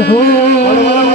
Oh,